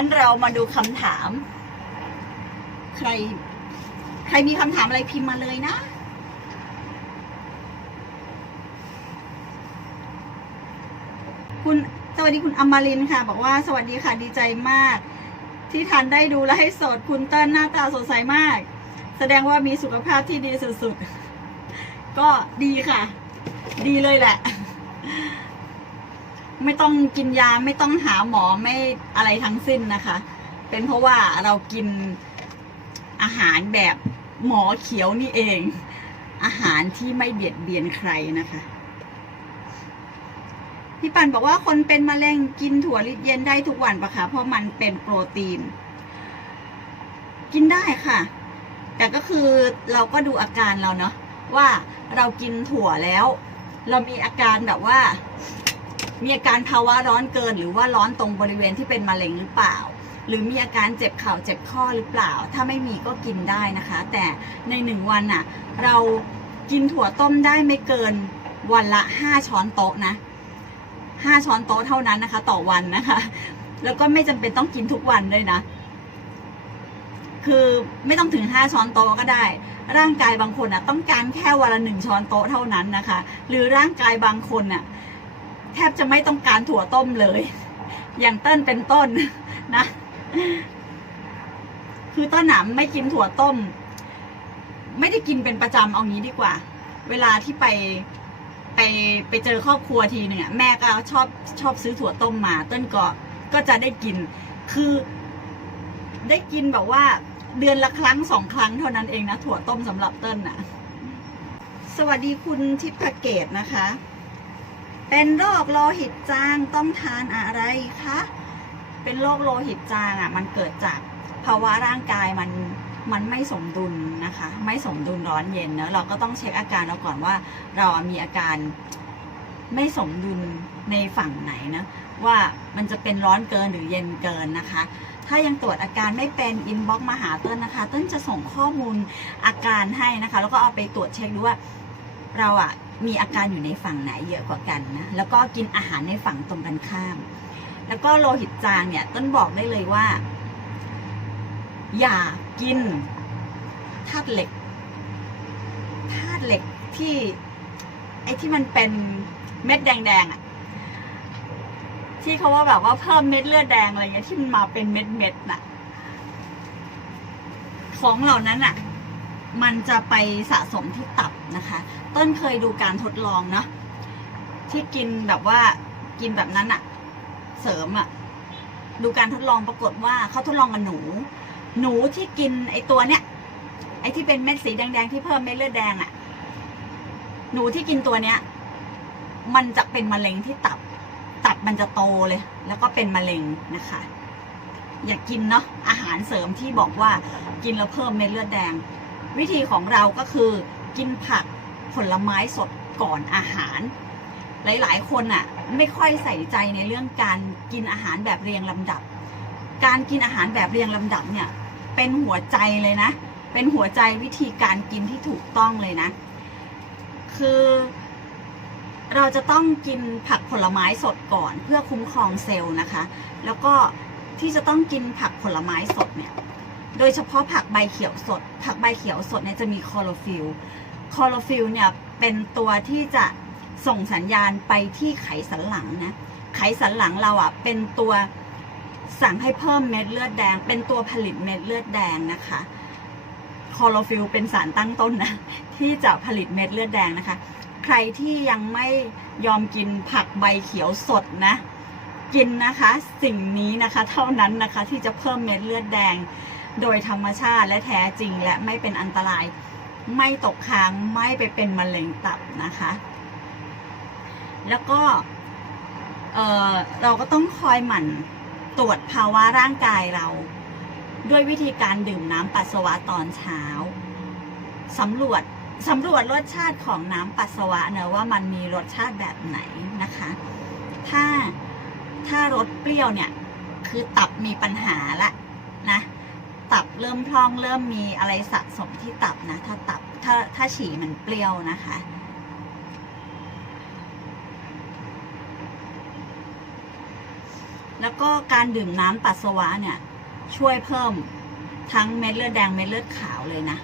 งั้นเรามาดูคำถาม ใคร ใครมีคำถามอะไรพิมพ์มาเลยนะคุณสวัสดีคุณอมรินค่ะ บอกว่าสวัสดีค่ะดีใจมาก ที่ทันได้ดูไลฟ์สดคุณเติ้ลหน้าตาสดใสมาก แสดงว่ามีสุขภาพที่ดีสุดๆ ก็ดีค่ะ ดีเลยแหละ ไม่ต้องกินยาไม่ต้องหาหมอไม่อะไรทั้งสิ้นนะคะ เป็นเพราะว่าเรากินอาหารแบบหมอเขียวนี่เอง อาหารที่ไม่เบียดเบียนใครนะคะพี่ปันบอกว่าคนเป็นมะเร็งกินถั่วลิตรเย็นได้ทุกวันปะคะเพราะมันเป็นโปรตีน กินได้ค่ะ แต่ก็คือเราก็ดูอาการเราเนาะว่าเรากินถั่วแล้ว เรามีอาการแบบว่า มีอาการภาวะร้อนเกิน หรือว่าร้อนตรงบริเวณที่เป็นมะเร็งหรือเปล่า หรือมีอาการเจ็บเข่าเจ็บข้อหรือเปล่า ถ้าไม่มีก็กินได้นะคะ แต่ในหนึ่งวันน่ะ เรากินถั่วต้มได้ไม่เกินวันละห้าช้อนโต๊ะนะห้าช้อนโต๊ะเท่านั้นนะคะ ต่อวันนะคะ แล้วก็ไม่จำเป็นต้องกินทุกวันด้วยนะ คือไม่ต้องถึงห้าช้อนโต๊ะก็ได้ ร่างกายบางคนอะ ต้องการแค่วันละหนึ่งช้อนโต๊ะเท่านั้นนะคะ หรือร่างกายบางคนอะ แทบจะไม่ต้องการถั่วต้มเลย อย่างเต้นเป็นต้นนะ คือต้นหนามไม่กินถั่วต้ม ไม่ได้กินเป็นประจำเอางี้ดีกว่า เวลาที่ไปไปไปเจอครอบครัวทีหนึ่งอะแม่ก็ชอบชอบซื้อถั่วต้มมา เต้นก็ก็จะได้กิน คือได้กินแบบว่าเดือนละครั้งสองครั้งเท่านั้นเองนะ ถั่วต้มสำหรับเต้นน่ะ สวัสดีคุณทิพเกตนะคะ เป็นโรคโลหิตจางต้องทานอะไรคะ เป็นโรคโลหิตจางอะมันเกิดจากภาวะร่างกายมันมันไม่สมดุลนะคะ ไม่สมดุลร้อนเย็นเนอะเราก็ต้องเช็คอาการเราก่อนว่า เรามีอาการไม่สมดุลในฝั่งไหนนะว่ามันจะเป็นร้อนเกินหรือเย็นเกินนะคะ ถ้ายังตรวจอาการไม่เป็นอินบ็อกมาหาเติ้ลนะคะ เติ้ลจะส่งข้อมูลอาการให้นะคะ แล้วก็เอาไปตรวจเช็คดูว่าเราอะ มีอาการอยู่ในฝั่งไหนเยอะกว่ากันนะแล้วก็กินอาหารในฝั่งตรงกันข้าม แล้วก็โลหิตจางเนี่ยต้นบอกได้เลยว่า อย่ากินธาตุเหล็กธาตุเหล็กที่ ไอ้ที่มันเป็นเม็ดแดงๆอะ่ะที่เขาว่าแบบว่าเพิ่มเม็ดเลือดแดงอะไรเงี้ยที่มันมาเป็นเม็ดเม็ดๆน่ะ ของเหล่านั้นอะ มันจะไปสะสมที่ตับนะคะ ต้นเคยดูการทดลองเนาะที่กินแบบว่ากินแบบนั้นอะเสริมอะดูการทดลองปรากฏว่าเขาทดลองกับหนู หนูที่กินไอตัวเนี้ยไอที่เป็นเม็ดสีแดงๆที่เพิ่มเม็ดเลือดแดงอะหนูที่กินตัวเนี้ย มันจะเป็นมะเร็งที่ตับ ตับมันจะโตเลย แล้วก็เป็นมะเร็งนะคะ อย่ากินเนาะอาหารเสริมที่บอกว่ากินแล้วเพิ่มเม็ดเลือดแดง วิธีของเราก็คือกินผักผลไม้สดก่อนอาหาร หลายๆ คนอะไม่ค่อยใส่ใจในเรื่องการกินอาหารแบบเรียงลำดับ การกินอาหารแบบเรียงลำดับเนี่ยเป็นหัวใจเลยนะ เป็นหัวใจวิธีการกินที่ถูกต้องเลยนะ คือ เราจะต้องกินผักผลไม้สดก่อนเพื่อคุ้มครองเซลล์นะคะ แล้วก็ที่จะต้องกินผักผลไม้สดเนี่ย โดยเฉพาะผักใบเขียวสด ผักใบเขียวสดเนี่ยจะมีคลอโรฟิลคลอโรฟิลเนี่ยเป็นตัวที่จะส่งสัญญาณไปที่ไขสันหลังนะ ไขสันหลังเราอะเป็นตัวสั่งให้เพิ่มเม็ดเลือดแดง เป็นตัวผลิตเม็ดเลือดแดงนะคะคลอโรฟิลเป็นสารตั้งต้นนะที่จะผลิตเม็ดเลือดแดงนะคะ ใครที่ยังไม่ยอมกินผักใบเขียวสดนะ กินนะคะสิ่งนี้นะคะ เท่านั้นนะคะที่จะเพิ่มเม็ดเลือดแดง โดยธรรมชาติและแท้จริงและไม่เป็นอันตราย ไม่ตกค้างไม่ไปเป็นมะเร็งตับนะคะ แล้วก็เเราก็ต้องคอยหมั่นตรวจภาวะร่างกายเรา ด้วยวิธีการดื่มน้ำปัสสาวะตอนเช้าสำรวจสำรวจรสชาติของน้ำปัสสาวะเนอะว่ามันมีรสชาติแบบไหนนะคะ ถ้าถ้ารสเปรี้ยวเนี่ย คือตับมีปัญหาละนะ ตับเริ่มพร่องเริ่มมีอะไรสะสมที่ตับนะ ถ้าตับถ้าถ้าฉี่มันเปรี้ยวนะคะแล้วก็การดื่มน้ำปัสสาวะเนี่ย ช่วยเพิ่มทั้งเม็ดเลือดแดงเม็ดเลือดขาวเลยนะ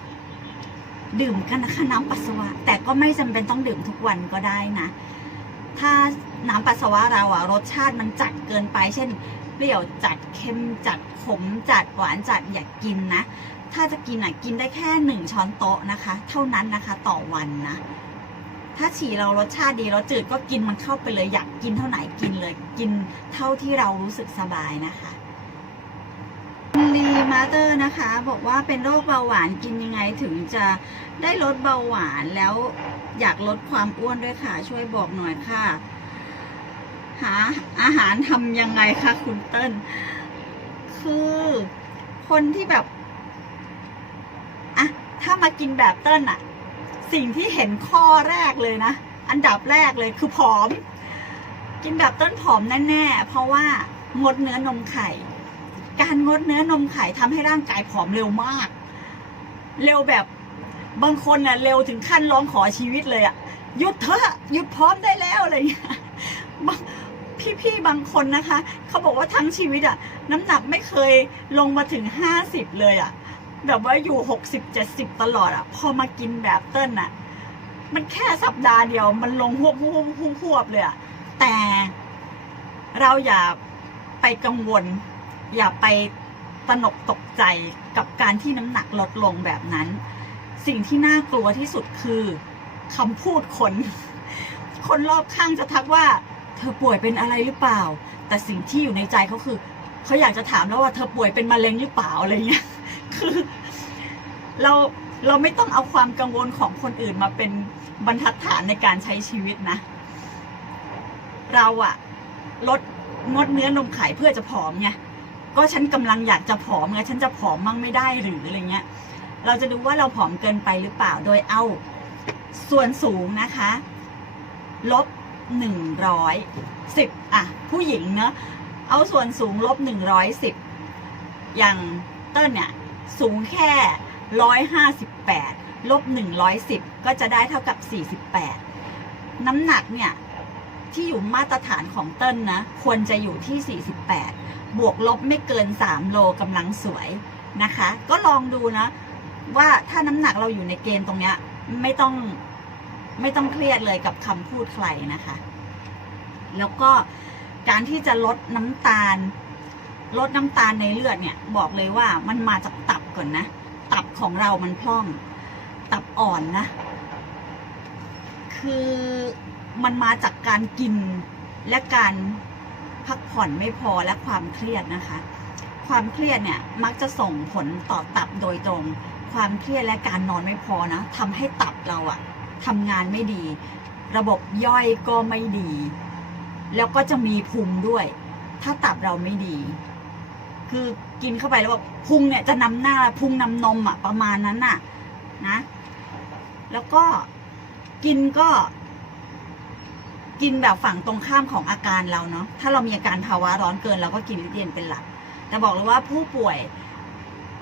ดื่มกันนะคะน้ำปัสสาวะ แต่ก็ไม่จำเป็นต้องดื่มทุกวันก็ได้นะ ถ้าน้ำปัสสาวะเราอะรสชาติมันจัดเกินไป เช่น เปรี้ยวจัดเค็มจัดขมจัดหวานจัดอย่ากกินนะ ถ้าจะกินอะกินได้แค่หนึ่งช้อนโต๊ะนะคะ เท่านั้นนะคะต่อวันนะ ถ้าฉี่เรารสชาติดีรสจืดก็กินมันเข้าไปเลยอยากกินเท่าไหนกินเลยกินเท่าที่เรารู้สึกสบายนะคะลีมาเตอร์นะคะ บอกว่าเป็นโรคเบาหวานกินยังไงถึงจะได้ลดเบาหวานแล้วอยากลดความอ้วนด้วยค่ะ ช่วยบอกหน่อยค่ะ หาอาหารทำยังไงคะคุณเติ้ลคือคนที่แบบอะถ้ามากินแบบเติ้ลอะสิ่งที่เห็นข้อแรกเลยนะ อันดับแรกเลยคือผอม กินแบบเติ้ลผอมแน่ๆเพราะว่างดเนื้อนมไข่ การงดเนื้อนมไข่ทำให้ร่างกายผอมเร็วมาก เร็วแบบบางคนน่ะเร็วถึงขั้นร้องขอชีวิตเลยอะหยุดเถอะหยุดพร้อมได้แล้วอะไรอย่างเงี้ย พี่ๆบางคนนะคะ เขาบอกว่าทั้งชีวิตอะน้ำหนักไม่เคยลงมาถึงห้าสิบเลยอะแบบว่าอยู่หกสิบเจ็ดสิบตลอดอะพอมากินแบบเติ้ลอะมันแค่สัปดาห์เดียวมันลงหวบหวบหวบหวบเลยอะแต่เราอย่าไปกังวล อย่าไปตนกตกใจกับการที่น้ำหนักลดลงแบบนั้น สิ่งที่น่ากลัวที่สุดคือคำพูดคน คนรอบข้างจะทักว่า เธอป่วยเป็นอะไรหรือเปล่า แต่สิ่งที่อยู่ในใจเขาคือเขาอยากจะถามแล้วว่าเธอป่วยเป็นมะเร็งหรือเปล่าอะไรเงี้ยคือเราเราไม่ต้องเอาความกังวลของคนอื่นมาเป็นบรรทัดฐานในการใช้ชีวิตนะ เราอะลดงดเนื้อนมไข่เพื่อจะผอมไงก็ฉันกำลังอยากจะผอมไงฉันจะผอมมั่งไม่ได้หรืออะไรเงี้ย เราจะดูว่าเราผอมเกินไปหรือเปล่าโดยเอาส่วนสูงนะคะ ลบ หนึ่งร้อยสิบอะ ผู้หญิงเนอะเอาส่วนสูงลบหนึ่งร้อยสิบอย่างเติ้ลเนี่ย สูงแค่ร้อยห้าสิบแปดลบหนึ่งร้อยสิบก็จะได้เท่ากับสี่สิบแปดน้ำหนักเนี่ย ที่อยู่มาตรฐานของเติ้ลนะ ควรจะอยู่ที่สี่สิบแปดบวกลบไม่เกินสามโลกำลังสวยนะคะ ก็ลองดูนะ ว่าถ้าน้ำหนักเราอยู่ในเกณฑ์ตรงเนี้ย ไม่ต้อง ไม่ต้องเครียดเลยกับคำพูดใครนะคะ แล้วก็การที่จะลดน้ำตาล ลดน้ำตาลในเลือดเนี่ย บอกเลยว่ามันมาจากตับก่อนนะ ตับของเรามันพร่อง ตับอ่อนนะ คือมันมาจากการกินและการพักผ่อนไม่พอและความเครียดนะคะ ความเครียดเนี่ยมักจะส่งผลต่อตับโดยตรง ความเครียดและการนอนไม่พอนะทำให้ตับเราอะ ทำงานไม่ดี ระบบย่อยก็ไม่ดี แล้วก็จะมีพุงด้วย ถ้าตับเราไม่ดี คือกินเข้าไปแล้วแบบพุงเนี่ยจะนำหน้าพุงนำนมอะประมาณนั้นน่ะนะ แล้วก็กินก็ กินแบบฝั่งตรงข้ามของอาการเราเนาะถ้าเรามีอาการภาวะร้อนเกินเราก็กินลิเดียนเป็นหลัก แต่บอกเลยว่าผู้ป่วย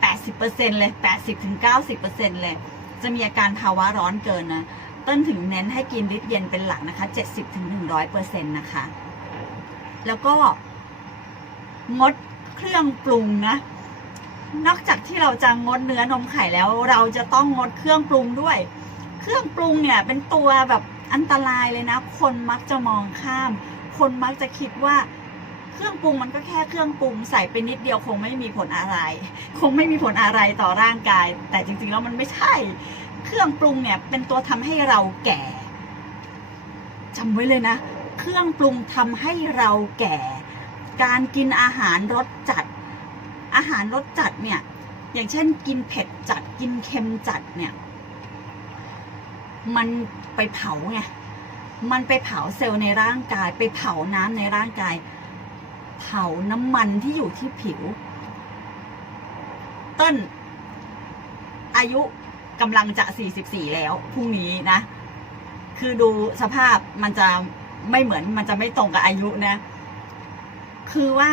80%เลย 80ถึง90%เลยจะมีอาการภาวะร้อนเกินนะ ต้นถึงเน้นให้กินลิตรเย็นเป็นหลักนะคะ 70ถึง100%นะคะ แล้วก็ งดเครื่องปรุงนะ นอกจากที่เราจะงดเนื้อนมไข่แล้ว เราจะต้องงดเครื่องปรุงด้วย เครื่องปรุงเนี่ย เป็นตัวแบบอันตรายเลยนะ คนมักจะมองข้าม คนมักจะคิดว่าเครื่องปรุงมันก็แค่เครื่องปรุงใส่ไปนิดเดียวคงไม่มีผลอะไร คงไม่มีผลอะไรต่อร่างกาย แต่จริงๆแล้วมันไม่ใช่ เครื่องปรุงเนี่ยเป็นตัวทำให้เราแก่จำไว้เลยนะ เครื่องปรุงทำให้เราแก่ การกินอาหารรสจัด อาหารรสจัดเนี่ย อย่างเช่น กินเผ็ดจัด กินเค็มจัดเนี่ย มันไปเผาไง มันไปเผาเซลล์ในร่างกาย ไปเผาน้ำในร่างกาย เผาน้ำมันที่อยู่ที่ผิว ต้นอายุ กำลังจะ 44 แล้วพรุ่งนี้นะ คือดูสภาพมันจะไม่เหมือนมันจะไม่ตรงกับอายุนะ คือว่า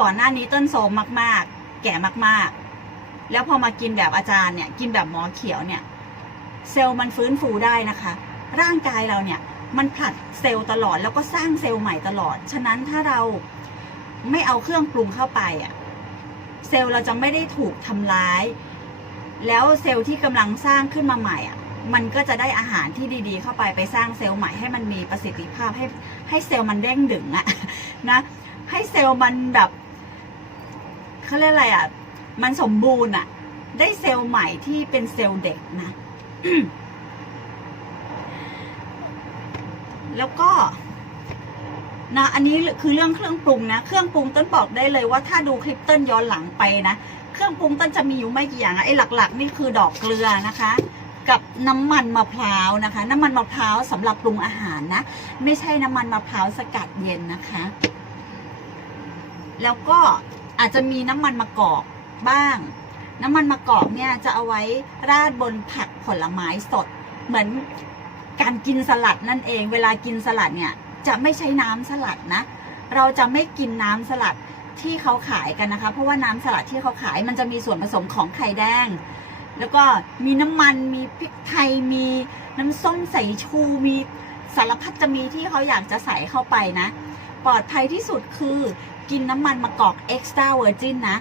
ก่อนหน้านี้ต้นโซมมาก ๆ แก่มากๆ แล้วพอมากินแบบอาจารย์เนี่ย กินแบบหมอเขียวเนี่ย เซลล์มันฟื้นฟูได้นะคะ ร่างกายเราเนี่ย มันผลัดเซลล์ตลอดแล้วก็สร้างเซลล์ใหม่ตลอด ฉะนั้นถ้าเราไม่เอาเครื่องปรุงเข้าไปอะ เซลล์เราจะไม่ได้ถูกทำร้าย แล้วเซลล์ที่กำลังสร้างขึ้นมาใหม่อะมันก็จะได้อาหารที่ดีๆ เข้าไปไปสร้างเซลล์ใหม่ให้มันมีประสิทธิภาพให้ให้เซลล์มันเด้งดึงอะนะ ให้เซลล์มันแบบเขาเรียกอะไรอะมันสมบูรณ์อะได้เซลล์ใหม่ที่เป็นเซลล์เด็กนะ แล้วก็นะอันนี้คือเรื่องเครื่องปรุงนะ เครื่องปรุงต้นบอกได้เลยว่าถ้าดูคลิปต้นย้อนหลังไปนะ เครื่องปรุงต้นจะมีอยู่ไม่กี่อย่างไอ้หลัก ๆ นี่คือดอกเกลือนะคะ กับน้ำมันมะพร้าวนะคะ น้ำมันมะพร้าวสำหรับปรุงอาหารนะ ไม่ใช่น้ำมันมะพร้าวสกัดเย็นนะคะ แล้วก็อาจจะมีน้ำมันมะกอกบ้าง น้ำมันมะกอกเนี่ยจะเอาไว้ราดบนผักผลไม้สด เหมือนการกินสลัดนั่นเอง เวลากินสลัดเนี่ยจะไม่ใช้น้ำสลัดนะ เราจะไม่กินน้ำสลัด ที่เขาขายกันนะคะ เพราะว่าน้ำสลัดที่เขาขายมันจะมีส่วนผสมของไข่แดง แล้วก็มีน้ำมันมีพริกไทยมีน้ำส้มสายชูมีสารพัดจะมีที่เขาอยากจะใส่เข้าไปนะ ปลอดภัยที่สุดคือกินน้ำมันมะกอก extra virgin นะ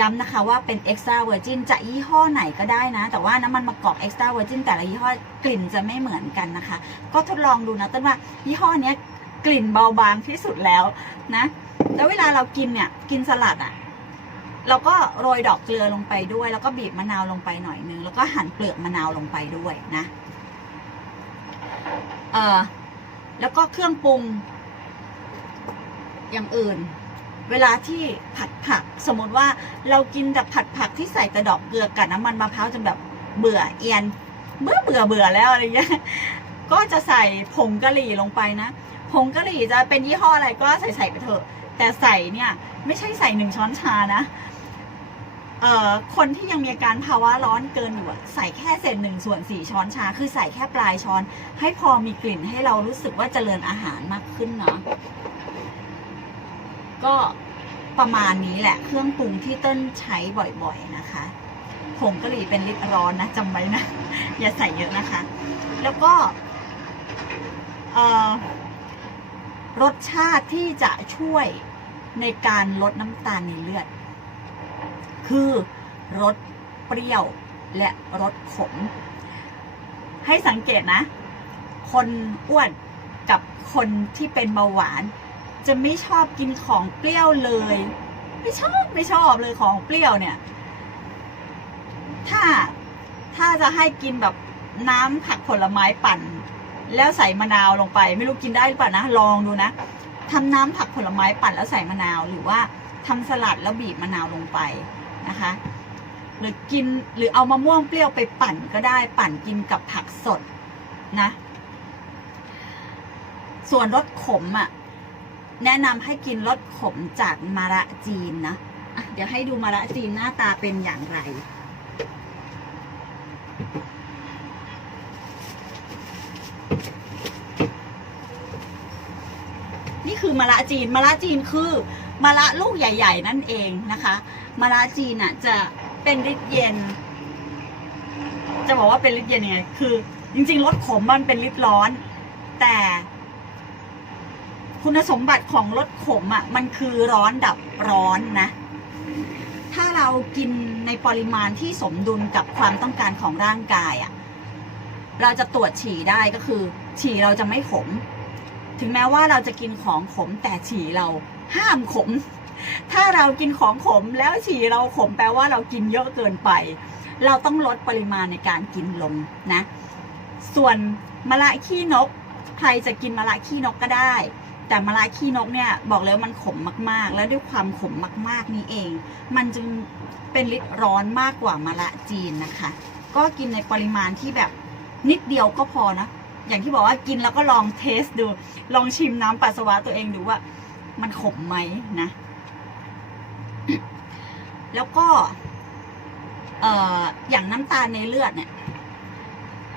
ย้ำนะคะว่าเป็น extra virgin จะยี่ห้อไหนก็ได้นะ แต่ว่าน้ำมันมะกอก extra virgin แต่ละยี่ห้อกลิ่นจะไม่เหมือนกันนะคะ ก็ทดลองดูนะต้นว่ายี่ห้อเนี้ยกลิ่นเบาบางที่สุดแล้วนะ แล้วเวลาเรากินเนี่ย กินสลัดอะ่ะ เราก็โรยดอกเกลือลงไปด้วย แล้วก็บีบมะนาวลงไปหน่อยนึง แล้วก็หั่นเปลือกมะนาวลงไปด้วยนะ เออแล้วก็เครื่องปรุง อย่างอื่น เวลาที่ผัดผัก สมมติว่าเรากินแต่ผัดผักที่ใส่แต่ดอกเกลือกับน้ำมันมะพร้าวจนแบบเบื่อเอียน เบื่อเบื่อเบื่อแล้วอะไรเงี้ย ก็จะใส่ผงกะหรี่ลงไปนะผงกะหรี่จะเป็นยี่ห้ออะไรก็ใส่ใส่ไปเถอะ แต่ใส่เนี่ยไม่ใช่ใส่หนึ่งช้อนชานะเอ่อคนที่ยังมีอาการภาวะร้อนเกินอยู่ใส่แค่เศษหนึ่งส่วนสี่ช้อนชา คือใส่แค่ปลายช้อน ให้พอมีกลิ่นให้เรารู้สึกว่าเจริญอาหารมากขึ้นเนาะก็ประมาณนี้แหละเครื่องปรุงที่ต้นใช้บ่อยๆนะคะผงกะหรี่เป็นลิตรร้อนนะจำไว้นะ อย่าใส่เยอะนะคะ แล้วก็รสชาติที่จะช่วย ในการลดน้ำตาลในเลือด คือรสเปรี้ยวและรสขม ให้สังเกตนะ คนอ้วนกับคนที่เป็นเบาหวาน จะไม่ชอบกินของเปรี้ยวเลย ไม่ชอบไม่ชอบเลยของเปรี้ยวเนี่ย ถ้าถ้าจะให้กินแบบน้ำผักผลไม้ปั่น แล้วใส่มะนาวลงไป ไม่รู้กินได้หรือเปล่านะ ลองดูนะ ทำน้ำผักผลไม้ปั่นแล้วใส่มะนาว หรือว่าทำสลัดแล้วบีบมะนาวลงไปนะคะ หรือกินหรือเอามะม่วงเปรี้ยวไปปั่นก็ได้ปั่นกินกับผักสดนะ ส่วนรสขมอะ แนะนำให้กินรสขมจากมะระจีนนะะเดี๋ยวให้ดูมะระจีนหน้าตาเป็นอย่างไร นี่ คือมะระจีนมะระจีนคือมะระลูกใหญ่ ๆ นั่นเองนะคะมะระจีนอะจะเป็นฤทธิ์เย็น จะบอกว่าเป็นฤทธิ์เย็นยังไง คือ จริงๆรสขมมันเป็นฤทธิ์ร้อน แต่ คุณสมบัติของรสขมอะ มันคือร้อนดับร้อนนะ ถ้าเรากินในปริมาณที่สมดุลกับความต้องการของร่างกายอะ เราจะตรวจฉี่ได้ก็คือ ฉี่เราจะไม่ขม ถึงแม้ว่าเราจะกินของขมแต่ฉี่เราห้ามขม ถ้าเรากินของขมแล้วฉี่เราขมแปลว่าเรากินเยอะเกินไป เราต้องลดปริมาณในการกินลงนะ ส่วนมะระขี้นก ใครจะกินมะระขี้นกก็ได้ แต่มะระขี้นกเนี่ยบอกเลยว่ามันขมมากๆ แล้วด้วยความขมมาก ๆนี้เอง มันจึงเป็นฤทธิ์ร้อนมากกว่ามะระจีนนะคะ ก็กินในปริมาณที่แบบนิดเดียวก็พอนะ อย่างที่บอกว่ากินแล้วก็ลองเทสดู ลองชิมน้ำปัสสาวะตัวเองดูว่า มันขมไหมนะ แล้วก็ เอ่อ อย่างน้ำตาลในเลือดเนี่ย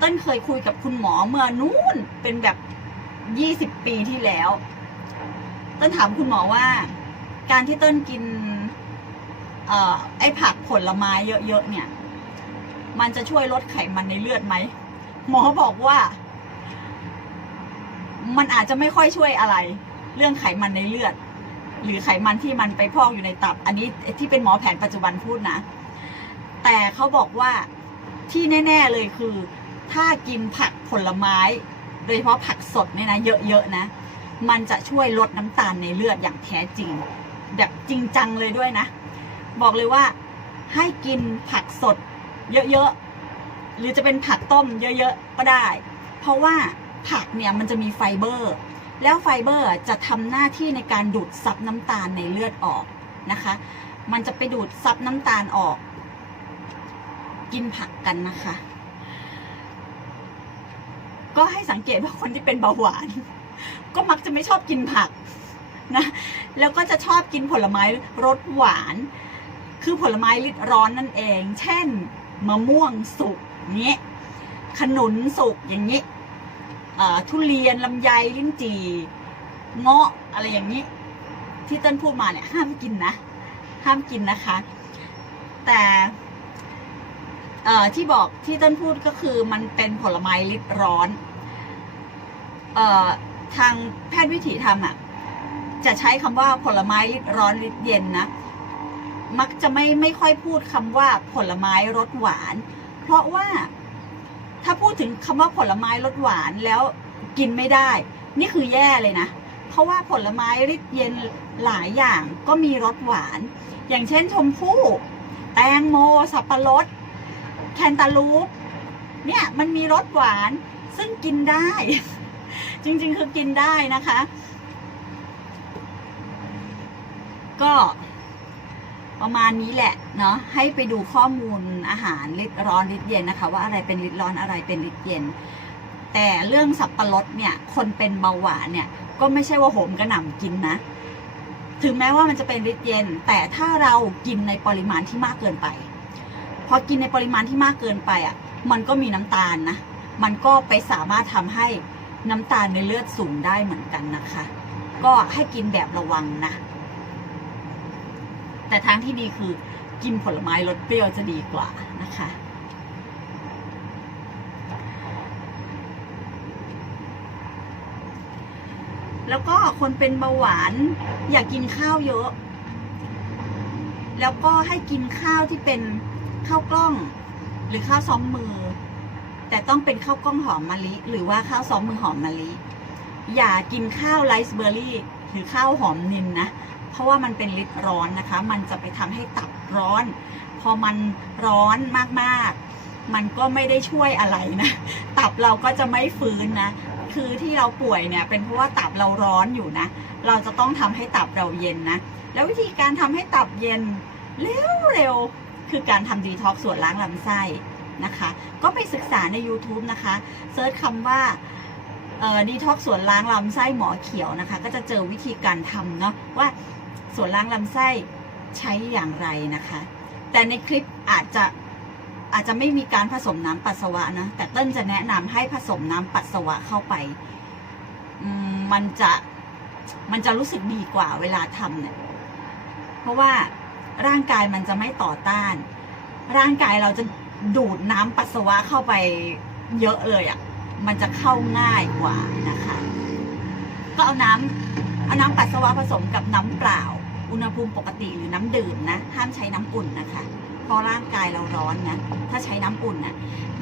ต้นเคยคุยกับคุณหมอเมื่อนู้นเป็นแบบยี่สิบปีที่แล้ว ต้นถามคุณหมอว่า การที่ต้นกิน เอ่อ ไอ้ผักผลไม้เยอะๆเนี่ย มันจะช่วยลดไขมันในเลือดไหม หมอบอกว่า มันอาจจะไม่ค่อยช่วยอะไร เรื่องไขมันในเลือด หรือไขมันที่มันไปพอกอยู่ในตับ อันนี้ที่เป็นหมอแผนปัจจุบันพูดนะ แต่เขาบอกว่าที่แน่ ๆเลยคือ ถ้ากินผักผลไม้ โดยเฉพาะผักสดเนี่ยนะเยอะๆนะ มันจะช่วยลดน้ำตาลในเลือดอย่างแท้จริง แบบจริงจังเลยด้วยนะ บอกเลยว่าให้กินผักสดเยอะๆหรือจะเป็นผักต้มเยอะๆก็ได้ เพราะว่า ผักเนี่ยมันจะมีไฟเบอร์ แล้วไฟเบอร์จะทำหน้าที่ในการดูดซับน้ำตาลในเลือดออกนะคะ มันจะไปดูดซับน้ำตาลออก กินผักกันนะคะ ก็ให้สังเกตว่าคนที่เป็นเบาหวาน ก็มักจะไม่ชอบกินผักนะแล้วก็จะชอบกินผลไม้รสหวาน คือผลไม้ลิดร้อนนั่นเอง เช่น มะม่วงสุกเงี้ยขนุนสุกอย่างนี้ ทุเรียนลำไยลิ้นจี่เงาะอะไรอย่างนี้ ที่เต้นพูดมาเนี่ยห้ามกินนะ ห้ามกินนะคะ แต่ที่บอกที่เต้นพูดก็คือมันเป็นผลไม้ลิดร้อนออทางแพทย์วิถีธรรมอะจะใช้คำว่าผลไม้ลิดร้อนลิดเย็นนะมักจะไม่ไม่ค่อยพูดคำว่าผลไม้รสหวาน เพราะว่า ถ้าพูดถึงคำว่าผลไม้รสหวานแล้วกินไม่ได้ นี่คือแย่เลยนะ เพราะว่าผลไม้ริดเย็นหลายอย่างก็มีรสหวาน อย่างเช่นชมพู่ แตงโม สับปะรด แคนตาลูป เนี่ยมันมีรสหวานซึ่งกินได้ จริงๆคือกินได้นะคะ ก็ ประมาณนี้แหละเนาะให้ไปดูข้อมูลอาหารลิดร้อนลิดเย็นนะคะ ว่าอะไรเป็นลิดร้อนอะไรเป็นลิดเย็น แต่เรื่องสับปะรดเนี่ยคนเป็นเบาหวานเนี่ยก็ไม่ใช่ว่าโหมกระหน่ำกินนะถึงแม้ว่ามันจะเป็นลิดเย็น แต่ถ้าเรากินในปริมาณที่มากเกินไป พอกินในปริมาณที่มากเกินไปอะมันก็มีน้ำตาลนะมันก็ไปสามารถทำให้น้ำตาลในเลือดสูงได้เหมือนกันนะคะ ก็ให้กินแบบระวังนะ แต่ทางที่ดีคือกินผลไม้รสเปรี้ยวจะดีกว่านะคะ แล้วก็คนเป็นเบาหวานอย่ากกินข้าวเยอะ แล้วก็ให้กินข้าวที่เป็นข้าวกล้องหรือข้าวซ้อมมือ แต่ต้องเป็นข้าวกล้องหอมมะลิ หรือว่าข้าวซ้อมมือหอมมะลิ อย่ากินข้าวไรซ์เบอร์รี่หรือข้าวหอมนินนะ เพราะว่ามันเป็นฤทธิ์ร้อนนะคะ มันจะไปทำให้ตับร้อน พอมันร้อนมากๆ มันก็ไม่ได้ช่วยอะไรนะ ตับเราก็จะไม่ฟื้นนะ คือที่เราป่วยเนี่ยเป็นเพราะว่าตับเราร้อนอยู่นะ เราจะต้องทำให้ตับเราเย็นนะ แล้ววิธีการทำให้ตับเย็นเร็วๆ คือการทำดีท็อกส่วนล้างลำไส้นะคะ ก็ไปศึกษาใน YouTube นะคะเซิร์ชคำว่าดีท็อกส่วนล้างลำไส้หมอเขียวนะคะ ก็จะเจอวิธีการทำเนาะว่า ส่วนล้างลำไส้ใช้อย่างไรนะคะ แต่ในคลิปอาจจะอาจจะไม่มีการผสมน้ำปัสสาวะนะ แต่เต้นจะแนะนำให้ผสมน้ำปัสสาวะเข้าไปมมันจะมันจะรู้สึกดีกว่าเวลาทำเนี่ย เพราะว่าร่างกายมันจะไม่ต่อต้าน ร่างกายเราจะดูดน้ำปัสสาวะเข้าไปเยอะเลยอะ่ะ มันจะเข้าง่ายกว่านะคะ ก็เอาน้ำเอาน้ำปัสสาวะผสมกับน้ำเปล่า อุณหภูมิปกติหรือน้ำดื่มนะ ห้ามใช้น้ำอุ่นนะคะเพราะร่างกายเราร้อนนะ ถ้าใช้น้ำอุ่นน่ะ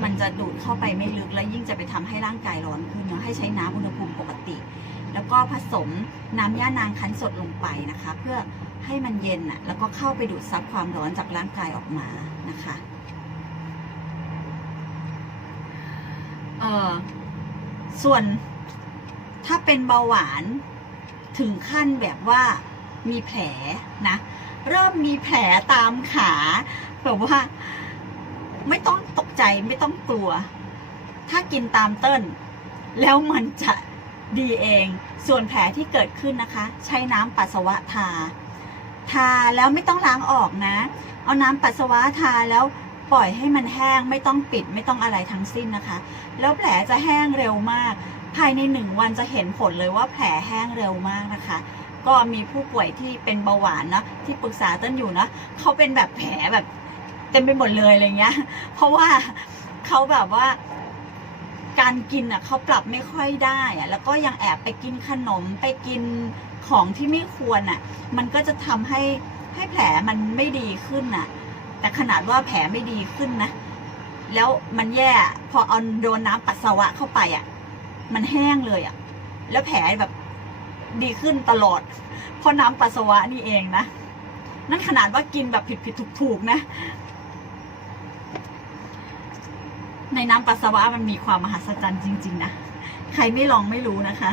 มันจะดูดเข้าไปไม่ลึกและยิ่งจะไปทำให้ร่างกายร้อนขึ้นเนาะให้ใช้น้ำอุณหภูมิปกติ แล้วก็ผสมน้ำย่านางคั้นสดลงไปนะคะ เพื่อให้มันเย็นน่ะแล้วก็เข้าไปดูดซับความร้อนจากร่างกายออกมานะคะเออส่วนถ้าเป็นเบาหวานถึงขั้นแบบว่า มีแผลนะ เริ่มมีแผลตามขาแบบว่าไม่ต้องตกใจไม่ต้องกลัว ถ้ากินตามเติ้นแล้วมันจะดีเอง ส่วนแผลที่เกิดขึ้นนะคะ ใช้น้ำปัสสาวะทา ทาแล้วไม่ต้องล้างออกนะ เอาน้ำปัสสาวะทาแล้วปล่อยให้มันแห้งไม่ต้องปิดไม่ต้องอะไรทั้งสิ้นนะคะ แล้วแผลจะแห้งเร็วมาก ภายในหนึ่งวันจะเห็นผลเลยว่าแผลแห้งเร็วมากนะคะ ก็มีผู้ป่วยที่เป็นเบาหวานนะที่ปรึกษาต้นอยู่นะเขาเป็นแบบแผลแบบเต็มไปหมดเลยอะไรเงี้ย เพราะว่าเขาแบบว่าการกินอะเขาปรับไม่ค่อยได้อะแล้วก็ยังแอบไปกินขนมไปกินของที่ไม่ควรอะ มันก็จะทำให้ให้แผลมันไม่ดีขึ้นน่ะ แต่ขนาดว่าแผลไม่ดีขึ้นนะแล้วมันแย่พอเอาโดนน้ำปัสสาวะเข้าไปอะ มันแห้งเลยอะ แล้วแผลแบบ ดีขึ้นตลอด เพราะน้ำปัสสาวะนี่เองนะ นั่นขนาดว่ากินแบบผิดผิดถูกถูกนะ ในน้ำปัสสาวะมันมีความมหัศจรรย์จริง ๆ นะ ใครไม่ลองไม่รู้นะคะ